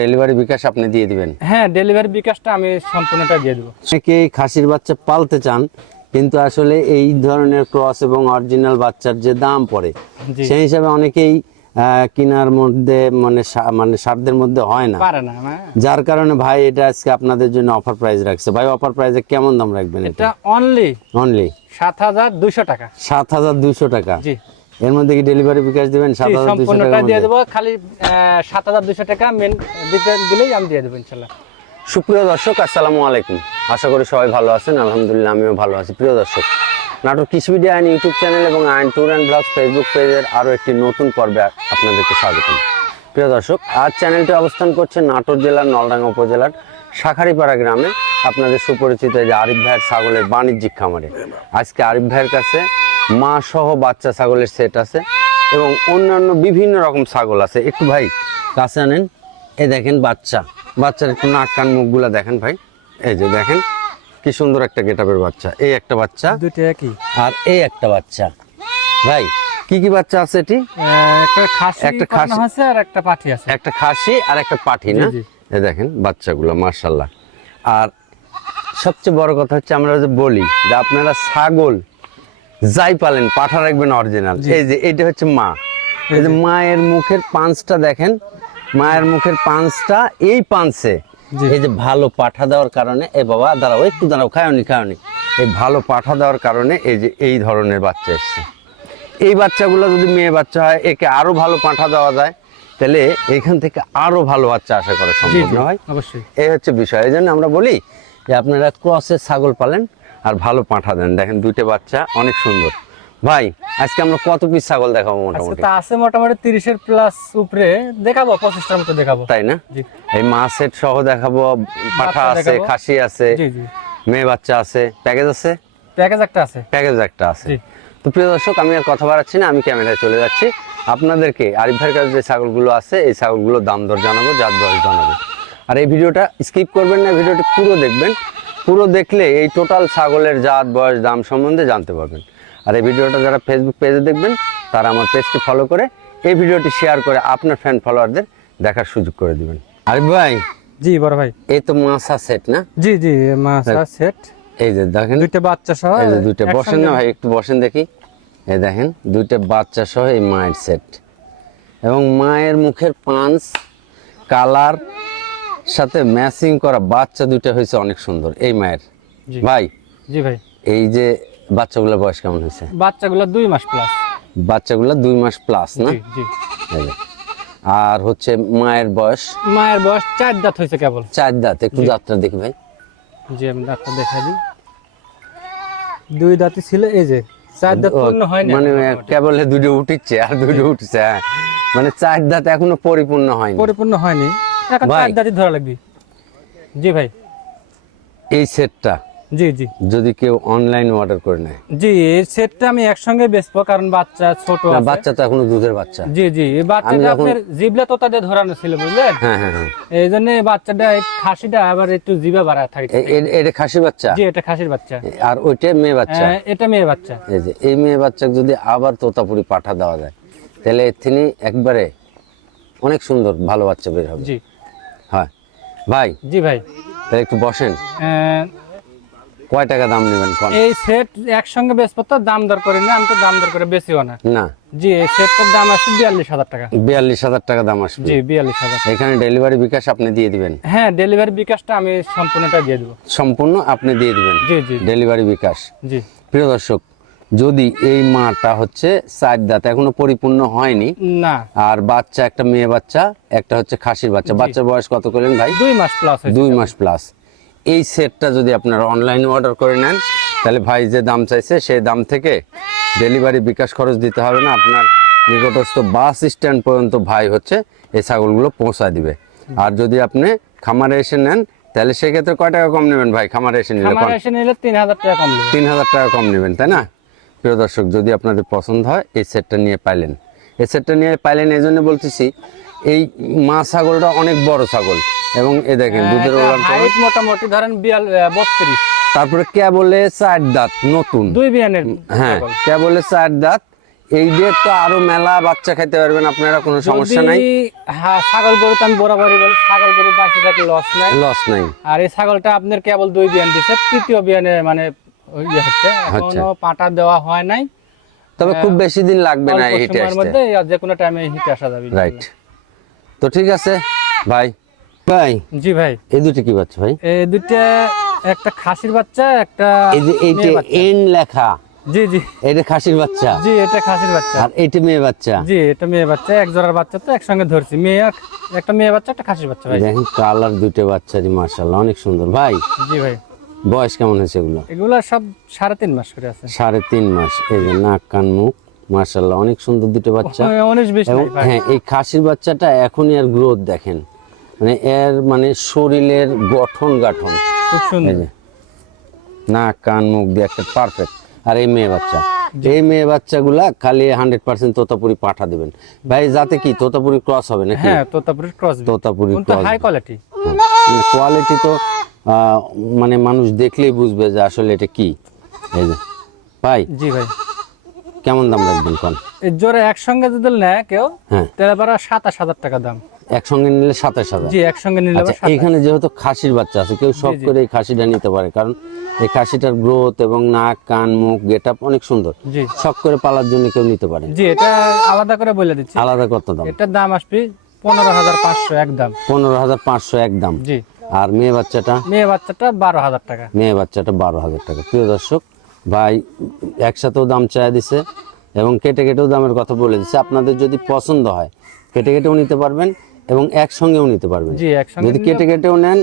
Delivery বিকাশ আপনি দিয়ে দিবেন? হ্যাঁ ডেলিভারি বিকাশটা আমি সম্পূর্ণটা দিয়ে দেবো। অনেকেই খাসির বাচ্চা পালতে চান কিন্তু আসলে এই ধরনের ক্রস এবং অরিজিনাল বাচ্চার যে দাম পড়ে সেই হিসাবে অনেকেই কেনার মধ্যে মানে মানে সাধ্যের মধ্যে হয় না। পারে না হ্যাঁ। যার কারণে ভাই এটা আজকে আপনাদের জন্য অফার প্রাইস রাখছে। ভাই অফার প্রাইসে কেমন দাম রাখবেন এটা? অনলি অনলি সাত হাজার দুইশো টাকা। সাত হাজার দুইশো টাকা। জি। এর মধ্যে কি ডেলিভারি বিকাশ দিবেন? সম্পূর্ণটা দিয়ে দেবো। খালি সাত হাজার দুইশো টাকা মেন দিতে দিলেই আমি দিয়ে দেবো ইনশাল্লাহ। সুপ্রিয় দর্শক আসসালামু আলাইকুম। আশা করি সবাই ভালো আছেন। আলহামদুলিল্লাহ আমিও ভালো আছি। প্রিয় দর্শক নাটক কৃষি মিডিয়া আইন ইউটিউব চ্যানেল এবং আইন ট্যুর অ্যান্ড ব্লগ ফেসবুক পেজের আরও একটি নতুন পর্বে আপনাদেরকে স্বাগতম। প্রিয় দর্শক আজ চ্যানেলটি অবস্থান করছে নাটোর জেলার নলডাঙ্গা উপজেলার শাখারিপাড়া গ্রামে। আপনাদের সুপরিচিত যে আরিফ ভাইয়ের ছাগলের বাণিজ্যিক খামারে। আজকে আরিফ ভাইয়ের কাছে মা সহ বাচ্চা ছাগলের সেট আছে এবং অন্যান্য বিভিন্ন রকম ছাগল আছে। একটু ভাই কাছে আনেন। এ দেখেন বাচ্চা। বাচ্চার একটু নাক কান মুখগুলা দেখেন ভাই। এই যে দেখেন কি সুন্দর একটা গেটাপের বাচ্চা। এই একটা বাচ্চা। দুইটা একই। আর এই একটা বাচ্চা। ভাই কি কি বাচ্চা আছে এটি? একটা খাসি একটা খাসি- আছে আর একটা পাঠি আছে। একটা খাসি আর একটা পাঠি না? এ দেখেন বাচ্চাগুলো মার্শাল্লাহ আর সবচেয়ে বড় কথা হচ্ছে আমরা যে বলি যে আপনারা ছাগল যাই পালেন পাঠা রাখবেন অরিজিনাল এই যে এটা হচ্ছে মা। এই যে মায়ের মুখের পাঁচটা দেখেন মায়ের মুখের পাঁচটা এই পাঁচে। এই যে ভালো পাঠা দেওয়ার কারণে এ বাবা দাঁড়াও একটু দাঁড়াও খায়নি খায়নি। এই ভালো পাঠা দেওয়ার কারণে এই যে এই ধরনের বাচ্চা এসছে। এই বাচ্চাগুলো যদি মেয়ে বাচ্চা হয় একে আরও ভালো পাঠা দেওয়া যায় তাহলে এখান থেকে আরও ভালো বাচ্চা আশা করা সম্ভব জি না হয় অবশ্যই। এই হচ্ছে বিষয়। এই জন্য আমরা বলি যে আপনারা ক্রসের ছাগল পালেন আর ভালো পাঠা দেন। দেখেন দুইটা বাচ্চা অনেক সুন্দর। ভাই আজকে আমরা কত পিস ছাগল দেখাবো মোটামুটি? তা আছে মোটামুটি তিরিশের প্লাস উপরে দেখাবো পঁচিশটার মতো দেখাবো। তাই না? এই মা সেট সহ দেখাবো পাঠা আছে খাসি আছে জি জি। মেয়ে বাচ্চা আছে প্যাকেজ আছে? প্যাকেজ একটা আছে। প্যাকেজ একটা আছে। জি। তো প্রিয় দর্শক আমি আর কথা বাড়াচ্ছি না আমি ক্যামেরায় চলে যাচ্ছি। আপনাদেরকে আরিফ ভাইয়ের কাছে যে ছাগলগুলো আছে এই ছাগলগুলোর দাম দর জানাব জাত দর জানাব। আর এই ভিডিওটা স্কিপ করবেন না ভিডিওটি পুরো দেখবেন। পুরো দেখলে এই টোটাল ছাগলের জাত বয়স দাম সম্বন্ধে জানতে পারবেন। আর এই ভিডিওটা যারা ফেসবুক পেজে দেখবেন তারা আমার পেজটি ফলো করে এই ভিডিওটি শেয়ার করে আপনার ফ্যান ফলোয়ারদের দেখার সুযোগ করে দিবেন। আরিফ ভাই? জি বড় ভাই। এই তো মাছা সেট না? জি জি মাছা সেট এই যে দেখেন। দুইটা বাচ্চা সহ এই যে দুইটা বসেন না ভাই একটু বসেন দেখি। এই দেখেন দুইটা বাচ্চা সহ এই মায়ের সেট এবং মায়ের মুখের পাঁচ কালার সাথে ম্যাচিং করা বাচ্চা দুইটা হয়েছে অনেক সুন্দর। এই মায়ের। ভাই? জি ভাই। এই যে বাচ্চাগুলোর বয়স কেমন হয়েছে? বাচ্চাগুলো দুই মাস প্লাস বাচ্চাগুলো দুই মাস প্লাস না? জি। আর হচ্ছে মায়ের বয়স? মায়ের বয়স চার দাঁত হয়েছে কেবল। চার দাঁত। একটু যাত্রা দেখি ভাই। জি আমি দাঁতটা দেখা দিই। দুই দাঁতই ছিল এই যে। চার দাঁত পূর্ণ হয়নি মানে। কেবল দুটো উঠিচ্ছে আর দুটো উঠছে হ্যাঁ। মানে চার দাঁত এখনও পরিপূর্ণ হয়নি। পরিপূর্ণ হয়নি। ধরা লাগবে। জি ভাই। এই সেটটা জি জি। যদি কেউ অনলাইন অর্ডার করে নেয়। জি এই সেটটা আমি একসঙ্গে বেচবো কারণ বাচ্চা ছোট বাচ্চা তো এখনও দুধের বাচ্চা। জি জি এই বাচ্চাটা আপনার জিবলা তো তাদের ধরানো ছিল বুঝলেন? হ্যাঁ হ্যাঁ হ্যাঁ। এই জন্য বাচ্চাটা খাসিটা আবার একটু জিবা বাড়া থাকে। এটা খাসি বাচ্চা? জি এটা খাসির বাচ্চা। আর ওইটা মেয়ে বাচ্চা? এটা মেয়ে বাচ্চা। এই যে এই মেয়ে বাচ্চাকে যদি আবার তোতাপুরি পাঠা দেওয়া যায় তাহলে তিনি একবারে অনেক সুন্দর ভালো বাচ্চা বের হবে। জি। হ্যাঁ ভাই? জি ভাই। তাহলে একটু বসেন। কয় টাকা দাম নেবেন কোন? এই সেট একসঙ্গে বেচবো তো দাম দর করি না আমি তো দাম দর করে বেশিও না। না। জি এই সেটটার দাম আসছে বিয়াল্লিশ হাজার টাকা। বিয়াল্লিশ হাজার টাকা দাম আসবে। জি বিয়াল্লিশ হাজার। এখানে ডেলিভারি বিকাশ আপনি দিয়ে দিবেন? হ্যাঁ ডেলিভারি বিকাশটা আমি সম্পূর্ণটা দিয়ে দেবো। সম্পূর্ণ আপনি দিয়ে দিবেন? জি জি। ডেলিভারি বিকাশ। জি। প্রিয় দর্শক যদি এই মাটা হচ্ছে চার দাঁত এখনও পরিপূর্ণ হয়নি। না। আর বাচ্চা একটা মেয়ে বাচ্চা একটা হচ্ছে খাসির বাচ্চা। বাচ্চার বয়স কত করলেন ভাই? দুই মাস প্লাস দুই মাস প্লাস এই সেটটা যদি আপনারা অনলাইনে অর্ডার করে নেন তাহলে ভাই যে দাম চাইছে সেই দাম থেকে ডেলিভারি বিকাশ খরচ দিতে হবে না। আপনার নিকটস্থ বাস স্ট্যান্ড পর্যন্ত ভাই হচ্ছে এই ছাগলগুলো পৌঁছায় দিবে। আর যদি আপনি খামারে এসে নেন তাহলে সেক্ষেত্রে কয় টাকা কম নেবেন ভাই? খামারে এসে নিলে তিন হাজার টাকা কম তিন হাজার টাকা কম নেবেন তাই না? প্রিয় দর্শক যদি আপনাদের পছন্দ হয় এই সেটটা নিয়ে পাইলেন। এই সেটটা নিয়ে পাইলেন এই জন্য বলতেছি এই মা ছাগলটা অনেক বড় ছাগল। এবং এ দেখেন দুধের ওলান মোটামুটি ধরেন বিয়াল বত্রিশ। তারপরে কেবলে চার দাঁত নতুন। দুই বিয়ানের হ্যাঁ ছাগল। কেবলে চার দাঁত এই দিয়ে তো আরও মেলা বাচ্চা খাইতে পারবেন আপনারা কোনো সমস্যা নাই। হ্যাঁ ছাগল গরু তো আমি বরাবরই বলি ছাগল গরু বাঁচে থাকলে লস নাই। লস নাই। আর এই ছাগলটা আপনার কেবল দুই বিয়ান দিচ্ছে তৃতীয় বিয়ানে মানে এখনও পাটা দেওয়া হয় নাই। তবে খুব বেশি দিন লাগবে না হিটে আসতে। মধ্যে আর যে কোনো টাইমে হিটে আসা যাবে রাইট তো ঠিক আছে ভাই। ভাই। জি ভাই। এই দুটি কি বাচ্চা ভাই? এই দুইটা একটা খাসির বাচ্চা একটা এই যে এইটা মেয়ে বাচ্চা। এন লেখা। জি জি। এটা খাসির বাচ্চা। জি এটা খাসির বাচ্চা। আর এইটা মেয়ে বাচ্চা। জি এটা মেয়ে বাচ্চা এক জোড়ার বাচ্চা তো একসঙ্গে ধরছি। মেয়ে একটা মেয়ে বাচ্চা একটা খাসির বাচ্চা ভাই। দেখেন কালার দুটো বাচ্চারই মার্শাল্লাহ অনেক সুন্দর। ভাই জি ভাই। বয়স কেমন হয়েছে এগুলো? এগুলা সব সাড়ে তিন মাস করে আছে। সাড়ে তিন মাস। এই যে নাক কান মুখ মার্শাল্লাহ অনেক সুন্দর দুটো বাচ্চা। ভাই। হ্যাঁ এই খাসির বাচ্চাটা এখনই আর গ্রোথ দেখেন। মানে এর মানে শরীরের গঠন গাঠন। খুব সুন্দর। নাক কান মুখ দিয়ে একটা পারফেক্ট আর এই মেয়ে বাচ্চা। এই মেয়ে বাচ্চাগুলা খালি হান্ড্রেড পার্সেন্ট তোতাপুরি পাঠা দিবেন। ভাই যাতে কি তোতাপুরি ক্রস হবে নাকি? হ্যাঁ তোতাপুরের cross Totapuri cross high quality quality তো মানে মানুষ দেখলেই বুঝবে যে আসলে এটা কি। এই যে ভাই জি ভাই। কেমন দাম রাখবেন কোন? এই জোরে একসঙ্গে যদি নেয় কেউ হ্যাঁ। তাহলে আবার সাতাশ হাজার টাকা দাম। একসঙ্গে নিলে সাতাশ হাজার। জি একসঙ্গে নিলে আচ্ছা আবার যেহেতু খাসির বাচ্চা আছে কেউ সব করে এই খাসিটা নিতে পারে কারণ এই খাসিটার গ্রোথ এবং নাক কান মুখ গেট অনেক সুন্দর। জি। শখ করে পালার জন্য কেউ নিতে পারে। জি এটা আলাদা করে বলে দিচ্ছি। আলাদা কত দাম? এটার দাম আসবে পনেরো হাজার পাঁচশো একদম পনেরো হাজার পাঁচশো এক দাম। জি। আর মেয়ে বাচ্চাটা? মেয়ে বাচ্চাটা বারো হাজার টাকা। মেয়ে বাচ্চাটা বারো হাজার টাকা। প্রিয় দর্শক ভাই একসাথেও দাম চায় দিছে এবং কেটে কেটেও দামের কথা বলে দিছে। আপনাদের যদি পছন্দ হয় কেটে কেটেও নিতে পারবেন এবং একসঙ্গেও নিতে পারবেন। যদি কেটে কেটেও নেন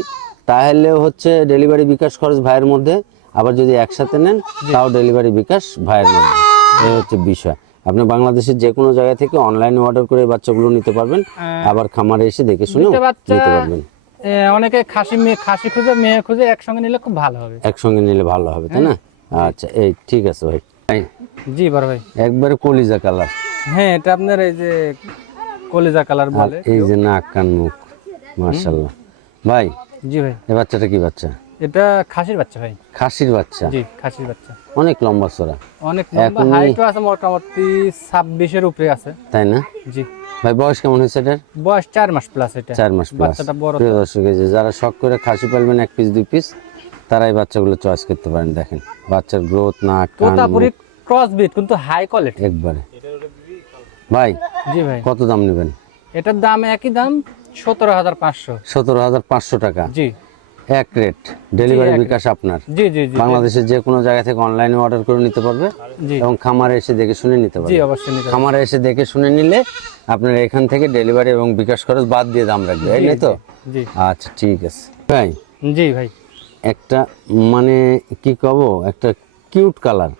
তাহলে হচ্ছে ডেলিভারি বিকাশ খরচ ভাইয়ের মধ্যে। আবার যদি একসাথে নেন তাও ডেলিভারি বিকাশ ভাইয়ের মধ্যে। এই হচ্ছে বিষয়। আপনি বাংলাদেশের যে কোনো জায়গা থেকে অনলাইনে অর্ডার করে বাচ্চাগুলো নিতে পারবেন। আবার খামারে এসে দেখে শুনে নিতে পারবেন। অনেকে খাসি মেয়ে খাসি খুঁজে মেয়ে খুঁজে একসঙ্গে নিলে খুব ভালো হবে। একসঙ্গে নিলে ভালো হবে তাই না? আচ্ছা এই ঠিক আছে ভাই। জি বড় ভাই। একবারে কলিজা কালার। হ্যাঁ এটা আপনার এই যে কলিজা কালার বলে। এই যে নাক কান মুখ মার্শাল্লাহ ভাই জি ভাই। এই বাচ্চাটা কি বাচ্চা? এটা খাসির বাচ্চা ভাই। খাসির বাচ্চা? জি খাসির বাচ্চা। অনেক লম্বা চড়া অনেক লম্বা হাইটও আছে মোটামুটি ছাব্বিশের উপরে আছে। তাই না? জি। ভাই বয়স কেমন হয়েছে এটার? বয়স চার মাস প্লাস এটা। চার মাস প্লাস বাচ্চাটা বড় প্রিয় দর্শক এই যে যারা শখ করে খাসি পালবেন এক পিস দুই পিস তারাই বাচ্চাগুলো চয়েস করতে পারেন দেখেন। বাচ্চার গ্রোথ না কান তোতাপুরি ক্রস ব্রিড কিন্তু হাই কোয়ালিটি একবারে। ভাই জি ভাই। কত দাম নেবেন? এটার দাম একই দাম সতেরো হাজার পাঁচশো। সতেরো হাজার পাঁচশো টাকা। জি। এক রেট ডেলিভারি বিকাশ আপনার। জি জি জি বাংলাদেশের যে কোনো জায়গা থেকে অনলাইনে অর্ডার করে নিতে পারবে এবং খামারে এসে দেখে শুনে নিতে জি পারবে। অবশ্যই খামারে এসে দেখে শুনে নিলে আপনার এখান থেকে ডেলিভারি এবং বিকাশ খরচ বাদ দিয়ে দাম রাখবে। এই তো? জি আচ্ছা ঠিক আছে। ভাই? জি ভাই। একটা মানে কি কব? একটা কিউট কালার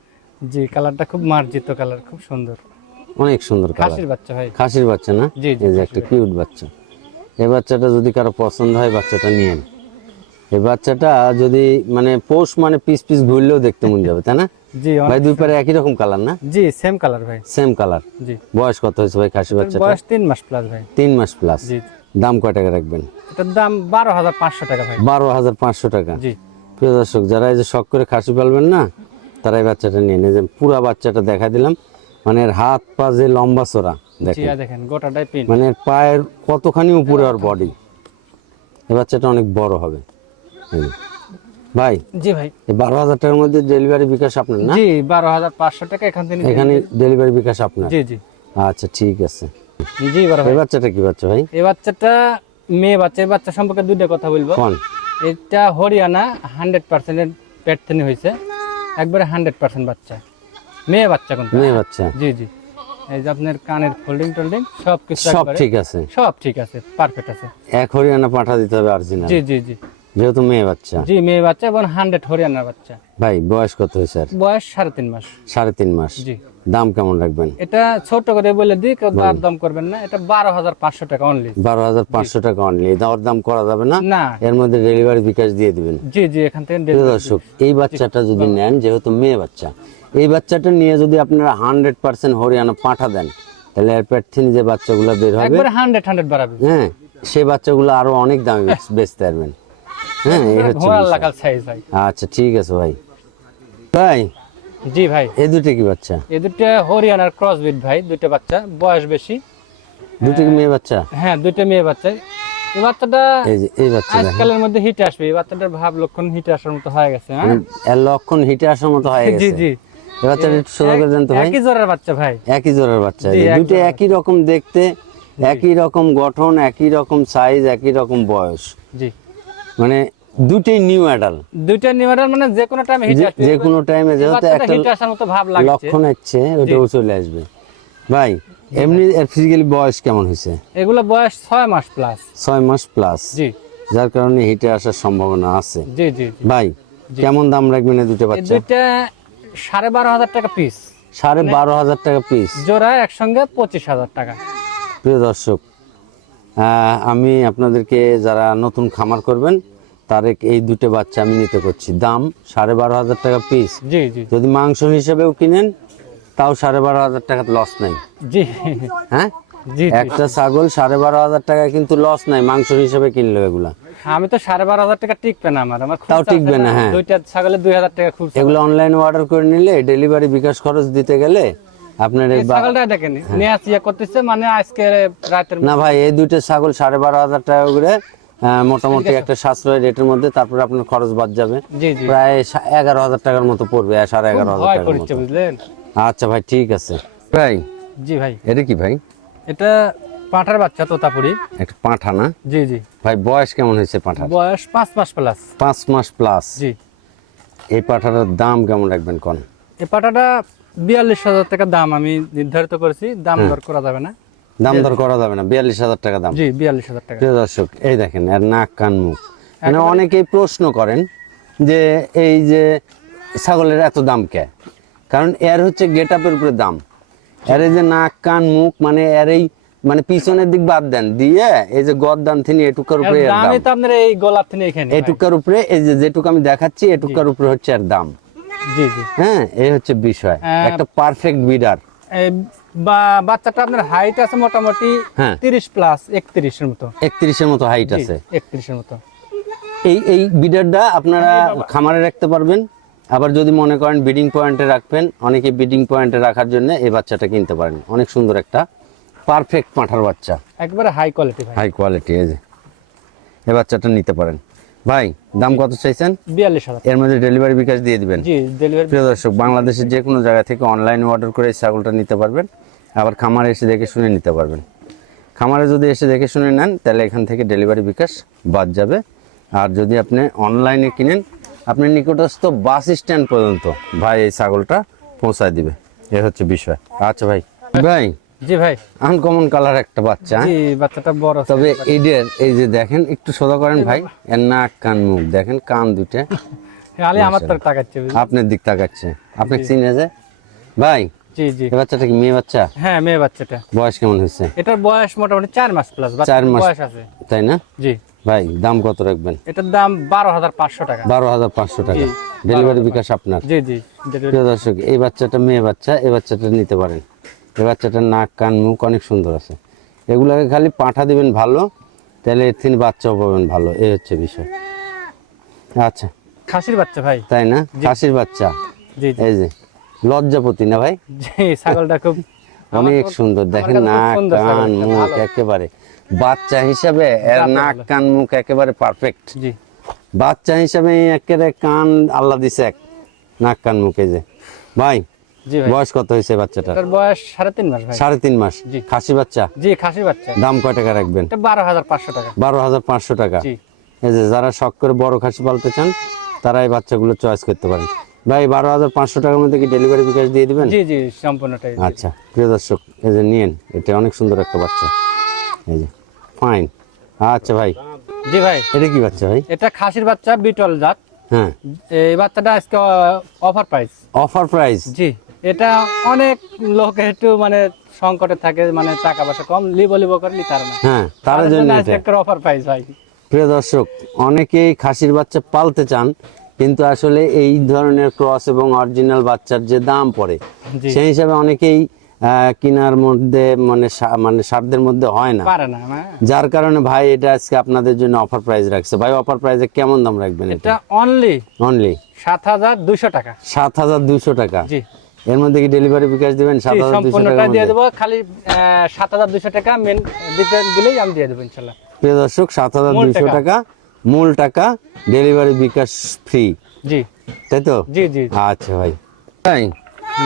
জি কালারটা খুব মার্জিত কালার খুব সুন্দর। অনেক সুন্দর কালার খাসির বাচ্চা ভাই। খাসির বাচ্চা না? জি, জি, একটা কিউট বাচ্চা। এই বাচ্চাটা যদি কারও পছন্দ হয় বাচ্চাটা নিয়েন। এই বাচ্চাটা যদি মানে পোষ মানে পিস পিস ঘুরলেও দেখতে মন যাবে তাই না? জি ভাই দুই পারে একই রকম কালার না? জি সেম কালার ভাই। সেম কালার জি। বয়স কত হয়েছে ভাই খাসি বাচ্চাটা বয়স তিন মাস প্লাস ভাই। তিন মাস প্লাস জি। দাম কয় টাকা রাখবেন? এটার দাম বারো হাজার পাঁচশো টাকা ভাই। বারো হাজার পাঁচশো টাকা। জি। প্রিয় দর্শক যারা এই যে শখ করে খাসি পালবেন না তারা এই বাচ্চাটা নিয়ে নেন। এই যে পুরা বাচ্চাটা দেখা দিলাম মানে এর হাত পা যে লম্বা চড়া দেখেন। আর গোটাটাই পিন মানে পায়ের কতখানি উপরে ওর বডি এই বাচ্চাটা অনেক বড় হবে। ভাই জি ভাই। বারো হাজার টাকার মধ্যে ডেলিভারি বিকাশ আপনার না? জি বারো হাজার পাঁচশো টাকা এখান থেকে এখানে ডেলিভারি বিকাশ আপনার? জি জি। আচ্ছা ঠিক আছে। জি বারো এই বাচ্চাটা কি বাচ্চা ভাই? এই বাচ্চাটা মেয়ে বাচ্চা। এই বাচ্চা সম্পর্কে দুইটা কথা বলব। কোন? এটা হরিয়ানা হান্ড্রেড পার্সেন্টের পেট থেকে হয়েছে। একবারে হান্ড্রেড পার্সেন্ট বাচ্চা। মেয়ে বাচ্চা কিন্তু। মেয়ে বাচ্চা। জি জি। এই যে আপনার কানের ফোল্ডিং টোল্ডিং সব কিছু সব ঠিক আছে। সব ঠিক আছে পারফেক্ট আছে। এক হরিয়ানা পাঠা দিতে হবে অরিজিনাল জি জি জি। যেহেতু মেয়ে বাচ্চা। জি মেয়ে বাচ্চা এবং হান্ড্রেড হরিয়ানার বাচ্চা। ভাই বয়স কত হয়েছে বয়স সাড়ে তিন মাস। সাড়ে তিন মাস। জি। দাম কেমন রাখবেন? এটা ছোট করে বলে দিই কেউ দাম দাম করবেন না এটা বারো হাজার পাঁচশো টাকা অনলি বারো হাজার পাঁচশো টাকা অনলি দেওয়ার দাম করা যাবে না? না। এর মধ্যে ডেলিভারি বিকাশ দিয়ে দিবেন। জি জি এখান থেকে দর্শক এই বাচ্চাটা যদি নেন যেহেতু মেয়ে বাচ্চা এই বাচ্চাটা নিয়ে যদি আপনারা হান্ড্রেড পার্সেন্ট হরিয়ানা পাঠা দেন তাহলে এর পেট থেকে যে বাচ্চাগুলো বের হবে একবারে হান্ড্রেড হান্ড্রেড বাড়াবে। হ্যাঁ সেই বাচ্চাগুলো আরও অনেক দামে বেচ- বেচতে পারবেন। হ্যাঁ এই হচ্ছে ঘোড়ার লাগাল সাইজ ভাই। আচ্ছা ঠিক আছে ভাই। ভাই জি ভাই। এই দুটো কি বাচ্চা? এই দুটো হরিয়ানার ক্রস ভাই দুটো বাচ্চা বয়স বেশি। দুটো কি মেয়ে বাচ্চা? হ্যাঁ দুটো মেয়ে বাচ্চা। এই বাচ্চাটা এই যে এই বাচ্চা আজকালের মধ্যে হিটে আসবে এই বাচ্চাটার ভাব লক্ষণ হিটে আসার মতো হয়ে গেছে হ্যাঁ? এর লক্ষণ হিটে আসার মতো হয়ে গেছে। জি। এই বাচ্চাটা একটু সোজা করে দেন তো ভাই। একই জোড়ার বাচ্চা ভাই। একই জোড়ার বাচ্চা। জি, দুটো একই রকম দেখতে একই রকম গঠন একই রকম সাইজ একই রকম বয়স। জি। মানে দুটোই নিউ অ্যাডাল দুইটা অ্যাডাল মানে যে কোনো টাইমে হিটে আসবে। যে কোনো টাইমে যেহেতু একটা হিটে আসার মতো ভাব লাগছে। লক্ষণ হচ্ছে ওটাও চলে আসবে। ভাই এমনি এর ফিজিক্যালি বয়স কেমন হয়েছে? এগুলো বয়স ছয় মাস প্লাস ছয় মাস প্লাস জি। যার কারণে হিটে আসার সম্ভাবনা আছে। জি জি ভাই কেমন দাম রাখবেন এই দুটো বাচ্চা? দুইটা সাড়ে বারো হাজার টাকা পিস সাড়ে বারো হাজার টাকা পিস জোড়া একসঙ্গে পঁচিশ হাজার টাকা। প্রিয় দর্শক আমি আপনাদেরকে যারা নতুন খামার করবেন তার এই দুটো বাচ্চা আমি নিতে করছি। দাম সাড়ে বারো হাজার টাকা পিস যদি মাংস হিসেবেও কিনেন তাও সাড়ে বারো হাজার টাকা লস নাই। জি। হ্যাঁ। একটা ছাগল সাড়ে বারো হাজার টাকা কিন্তু লস নাই মাংস হিসেবে কিনলো এগুলা। আমি তো সাড়ে বারো হাজার টাকা টিকবে না আমার আমার তাও টিকবে না, হ্যাঁ। দুইটা ছাগলে দুই হাজার টাকা খুব এগুলো অনলাইন অর্ডার করে নিলে ডেলিভারি বিকাশ খরচ দিতে গেলে আপনার এই ছাগলটা দেখেন নিয়ে আসি ইয়ে করতেছে মানে আজকে রাতের না ভাই এই দুইটা ছাগল সাড়ে বারো হাজার টাকা করে মোটামুটি একটা সাশ্রয় রেটের মধ্যে তারপরে আপনার খরচ বাদ যাবে। জি জি। প্রায় এগারো হাজার টাকার মতো পড়বে সাড়ে এগারো হাজার টাকার বুঝলেন? আচ্ছা ভাই ঠিক আছে। ভাই জি ভাই। এটা কি ভাই? এটা পাঁঠার বাচ্চা তোতাপুরি। একটা পাঁঠা না? জি জি। ভাই বয়স কেমন হয়েছে পাঁঠার? বয়স পাঁচ মাস প্লাস। পাঁচ মাস প্লাস। জি। এই পাঁঠাটার দাম কেমন রাখবেন কোন? এই পাটাটা বিয়াল্লিশ হাজার টাকা দাম আমি নির্ধারিত করেছি। দাম দর করা যাবে না। দাম দর করা যাবে না বিয়াল্লিশ হাজার টাকা দাম। জি বিয়াল্লিশ হাজার টাকা। প্রিয় দর্শক এই দেখেন এর নাক কান মুখ। মানে অনেকেই প্রশ্ন করেন যে এই যে ছাগলের এত দাম কে? কারণ এর হচ্ছে গেট আপের উপরে দাম। এর এই যে নাক কান মুখ মানে এর এই মানে পিছনের দিক বাদ দেন দিয়ে এই যে গদ্দান থেকে এটুকার উপরে দাম দামই তো আপনার এই গোলাপ থেকে এখানে এটুকার উপরে এই যে যেটুকু আমি দেখাচ্ছি এটুকার উপরে হচ্ছে এর দাম। হ্যাঁ এই হচ্ছে বিষয়। একটা পারফেক্ট বিডার বা- বাচ্চাটা আপনার হাইট আছে মোটামুটি হ্যাঁ। তিরিশ প্লাস একত্রিশের মতো। একত্রিশের মতো হাইট আছে। একত্রিশের মতো। এই এই বিডারটা আপনারা খামারে রাখতে পারবেন। আবার যদি মনে করেন বিডিং পয়েন্টে রাখবেন অনেকে বিডিং পয়েন্টে রাখার জন্য এই বাচ্চাটা কিনতে পারেন। অনেক সুন্দর একটা পারফেক্ট পাঁঠার বাচ্চা। একবারে হাই কোয়ালিটি হাই কোয়ালিটি এই যে। এই বাচ্চাটা নিতে পারেন। ভাই দাম কত চাইছেন? বিয়াল্লিশ হাজার। এর মধ্যে ডেলিভারি বিকাশ দিয়ে দিবেন। প্রিয় দর্শক বাংলাদেশের যে কোনো জায়গা থেকে অনলাইনে অর্ডার করে এই ছাগলটা নিতে পারবেন। আবার খামারে এসে দেখে শুনে নিতে পারবেন। খামারে যদি এসে দেখে শুনে নেন তাহলে এখান থেকে ডেলিভারি বিকাশ বাদ যাবে। আর যদি আপনি অনলাইনে কিনেন আপনি নিকটস্থ বাস স্ট্যান্ড পর্যন্ত ভাই এই ছাগলটা পৌঁছায় দিবে। এ হচ্ছে বিষয়। আচ্ছা ভাই। ভাই জি ভাই। আনকমন কালার একটা বাচ্চা হ্যাঁ? জি বাচ্চাটা বড়। তবে এদের এই যে দেখেন একটু সোজা করেন ভাই। এর নাক কান মুখ দেখেন কান দুইটা। খালি আমার তো তাকাচ্ছে আপনার দিক তাকাচ্ছে। আপনাকে চিনে যে? ভাই জি জি। এই বাচ্চাটা কি মেয়ে বাচ্চা? হ্যাঁ মেয়ে বাচ্চাটা। বয়স কেমন হয়েছে? এটার বয়স মোটামুটি চার মাস প্লাস চার মাস। বয়স আছে। তাই না? জি। ভাই দাম কত রাখবেন? এটার দাম বারো হাজার পাঁচশো টাকা। বারো হাজার পাঁচশো টাকা। ডেলিভারি বিকাশ আপনার। জি জি প্রিয় দর্শক এই বাচ্চাটা মেয়ে বাচ্চা এই বাচ্চাটা নিতে পারেন। এই বাচ্চাটার নাক কান মুখ অনেক সুন্দর আছে। এগুলাকে খালি পাঠা দিবেন ভালো তাহলে এর থেকে বাচ্চাও পাবেন ভালো এই হচ্ছে বিষয়। আচ্ছা। খাসির বাচ্চা ভাই। তাই না? খাসির বাচ্চা। এই যে লজ্জাপতি না ভাই? ছাগলটা খুব অনেক সুন্দর। দেখেন নাক কান মুখ একেবারে। বাচ্চা হিসাবে এর নাক কান মুখ একেবারে পারফেক্ট জি। বাচ্চা হিসাবে একেবারে কান আল্লাহ দিছে এক। নাক কান মুখে যে। ভাই বয়স কত হয়েছে বাচ্চাটার? এটার বয়স সাড়ে তিন মাস সাড়ে তিন মাস। খাসি বাচ্চা? জি খাসির বাচ্চা। দাম কয় টাকা রাখবেন? বারো হাজার পাঁচশো টাকা। বারো হাজার পাঁচশো টাকা। এই যে যারা শখ করে বড় খাসি পালতে চান তারা এই বাচ্চাগুলো চয়েস করতে পারেন। ভাই বারো হাজার পাঁচশো টাকার মধ্যে কি ডেলিভারি বিকাশ দিয়ে দিবেন? জি জি সম্পূর্ণটাই আচ্ছা প্রিয় দর্শক এই যে নিয়েন এটা অনেক সুন্দর একটা বাচ্চা। এই যে ফাইন আচ্ছা ভাই জি ভাই। এটা কি বাচ্চা ভাই? এটা খাসির বাচ্চা বিটল জাত। হ্যাঁ। এই বাচ্চাটা আজকে অফার প্রাইস অফার প্রাইস জি। এটা অনেক লোক একটু মানে সংকটে থাকে মানে টাকা পয়সা কম লিবো লিবো করে নিতে পারে না। হ্যাঁ তার জন্য এটা অফার প্রাইস ভাই প্রিয় দর্শক অনেকেই খাসির বাচ্চা পালতে চান কিন্তু আসলে এই ধরনের ক্রস এবং অরিজিনাল বাচ্চার যে দাম পড়ে সেই হিসাবে অনেকেই কেনার মধ্যে মানে মানে সাধ্যের মধ্যে হয় না। পারে না হ্যাঁ। যার কারণে ভাই এটা আজকে আপনাদের জন্য অফার প্রাইস রাখছে। ভাই অফার প্রাইসে কেমন দাম রাখবেন এটা? অনলি অনলি সাত হাজার দুইশো টাকা। সাত হাজার দুইশো টাকা। জি। এর মধ্যে কি ডেলিভারি বিকাশ দিবেন? সম্পূর্ণটা দিয়ে দেবো। খালি সাত হাজার দুইশো টাকা মেন দিতে দিলেই আমি দিয়ে দেবো ইনশাল্লাহ। প্রিয় দর্শক সাত হাজার দুইশো টাকা। মূল টাকা ডেলিভারি বিকাশ ফ্রি জি। তাই তো? জি জি আচ্ছা ভাই। ভাই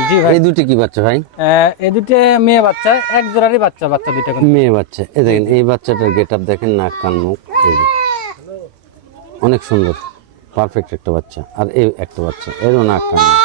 জি ভাই। এই দুটি কি বাচ্চা ভাই? এই দুটো মেয়ে বাচ্চা এক জোড়ারই বাচ্চা বাচ্চা কিন্তু। মেয়ে বাচ্চা। এই দেখেন এই বাচ্চাটার গেট আপ দেখেন নাক কান মুখ অনেক সুন্দর পারফেক্ট একটা বাচ্চা। আর এই একটা বাচ্চা এরও নাক কান মুখ।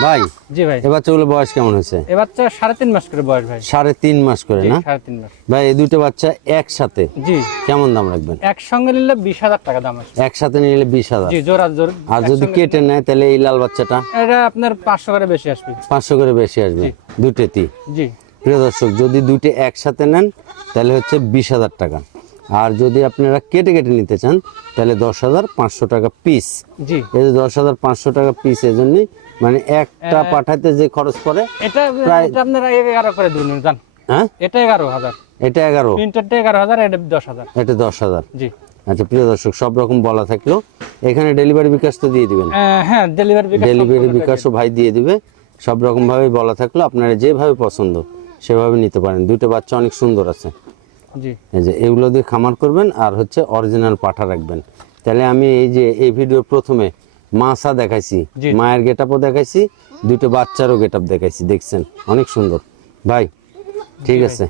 ভাই জি ভাই। বাচ্চাগুলো বয়স কেমন হয়েছে? এ বাচ্চা সাড়ে তিন মাস করে বয়স ভাই। সাড়ে তিন মাস করে না? সাড়ে তিন মাস। ভাই এই দুটো বাচ্চা একসাথে জি। কেমন দাম রাখবেন? একসঙ্গে নিলে বিশ হাজার টাকা দাম আছে। একসাথে নিলে বিশ হাজার। জি জোড়া জোর আর যদি কেটে নেয় তাহলে এই লাল বাচ্চাটা? এটা আপনার পাঁচশো করে বেশি আসবে। পাঁচশো করে বেশি আসবে? দুটেতি জি। প্রিয় দর্শক যদি দুইটা একসাথে নেন তাহলে হচ্ছে বিশ হাজার টাকা। আর যদি আপনারা কেটে কেটে নিতে চান তাহলে দশ হাজার পাঁচশো টাকা পিস। জি। এই দশ হাজার পাঁচশো টাকা পিস এজন্যই মানে একটা পাঠাতে যে খরচ পড়ে এটা আপনার এগারো করে দিন জান। হ্যাঁ? এটা এগারো হাজার। এটা এগারো? তিনটারটা এগারো হাজার এটা দশ হাজার। এটা দশ হাজার? জি। আচ্ছা প্রিয় দর্শক সব রকম বলা থাকল। এখানে ডেলিভারি বিকাশ তো দিয়ে দিবেন। হ্যাঁ ডেলিভারি বিকাশ ডেলিভারি বিকাশও ভাই দিয়ে দিবে। সব রকম ভাবে বলা থাকল। আপনারা যেভাবে পছন্দ সেভাবে নিতে পারেন। দুটো বাচ্চা অনেক সুন্দর আছে। জি। এই যে এগুলো দিয়ে খামার করবেন আর হচ্ছে অরিজিনাল পাঠা রাখবেন। তাহলে আমি এই যে এই ভিডিওর প্রথমে মাছা দেখাইছি মায়ের গেট আপও দেখাইছি দুটো বাচ্চারও গেট আপ দেখাইছি দেখছেন? অনেক সুন্দর। ভাই ঠিক আছে।